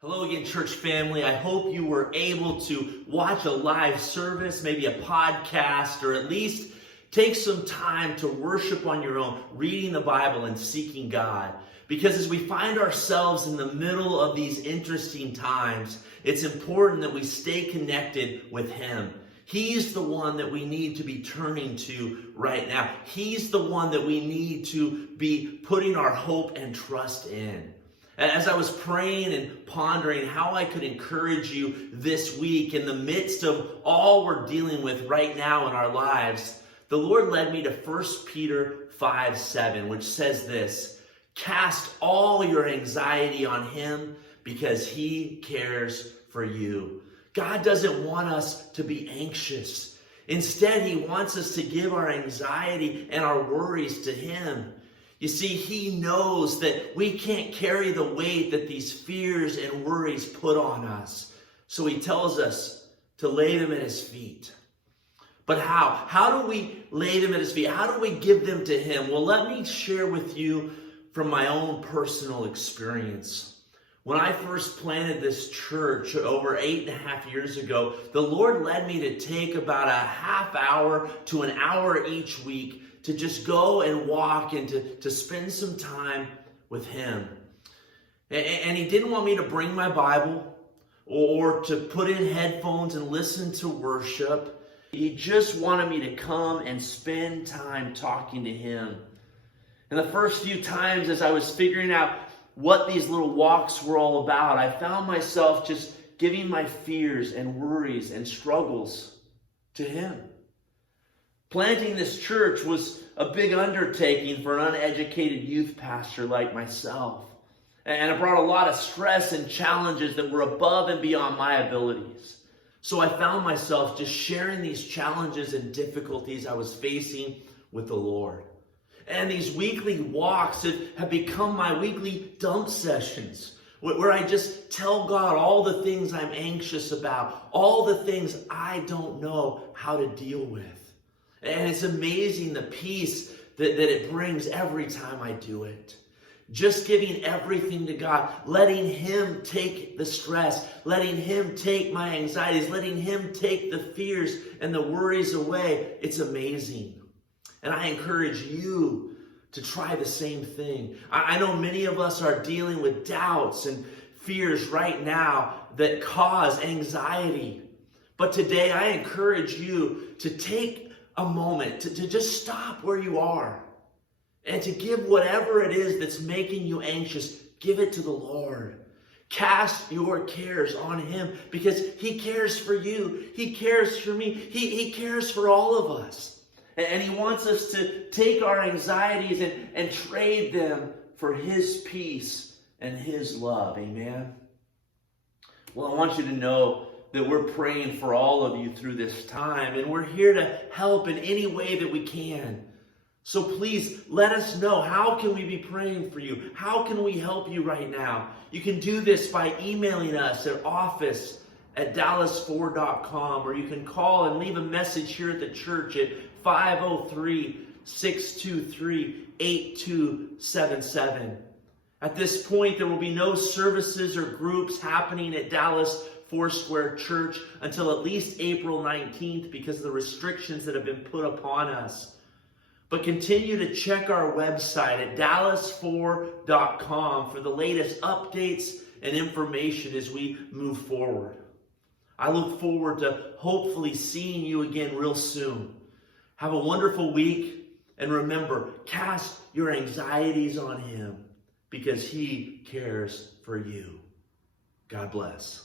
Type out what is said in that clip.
Hello again, church family. I hope you were able to watch a live service, maybe a podcast, or at least take some time to worship on your own, reading the Bible and seeking God. Because as we find ourselves in the middle of these interesting times, it's important that we stay connected with Him. He's the one that we need to be turning to right now. He's the one that we need to be putting our hope and trust in. As I was praying and pondering how I could encourage you this week in the midst of all we're dealing with right now in our lives, the Lord led me to 1 Peter 5:7, which says this: "Cast all your anxiety on Him because He cares for you." God doesn't want us to be anxious. Instead, He wants us to give our anxiety and our worries to Him. You see, He knows that we can't carry the weight that these fears and worries put on us. So He tells us to lay them at His feet. But how? How do we lay them at His feet? How do we give them to Him? Well, let me share with you from my own personal experience. When I first planted this church over 8.5 years ago, the Lord led me to take about a half hour to an hour each week to just go and walk and to spend some time with Him. And He didn't want me to bring my Bible or to put in headphones and listen to worship. He just wanted me to come and spend time talking to Him. And the first few times as I was figuring out what these little walks were all about, I found myself just giving my fears and worries and struggles to Him. Planting this church was a big undertaking for an uneducated youth pastor like myself. And it brought a lot of stress and challenges that were above and beyond my abilities. So I found myself just sharing these challenges and difficulties I was facing with the Lord. And these weekly walks have become my weekly dump sessions, where I just tell God all the things I'm anxious about, all the things I don't know how to deal with. And it's amazing the peace that it brings every time I do it. Just giving everything to God, letting Him take the stress, letting Him take my anxieties, letting Him take the fears and the worries away. It's amazing. And I encourage you to try the same thing. I know many of us are dealing with doubts and fears right now that cause anxiety. But today I encourage you to take a moment to just stop where you are and to give whatever it is that's making you anxious, give it to the Lord. Cast your cares on Him because He cares for you. He cares for me. He cares for all of us. And He wants us to take our anxieties and trade them for His peace and His love. Amen? Well, I want you to know that we're praying for all of you through this time, and we're here to help in any way that we can. So please let us know, how can we be praying for you? How can we help you right now? You can do this by emailing us at office@dallas4.com, or you can call and leave a message here at the church at 503-623-8277. At this point, there will be no services or groups happening at Dallas Foursquare Church until at least April 19th because of the restrictions that have been put upon us. But continue to check our website at dallas4.com for the latest updates and information as we move forward. I look forward to hopefully seeing you again real soon. Have a wonderful week, and remember, cast your anxieties on Him because He cares for you. God bless.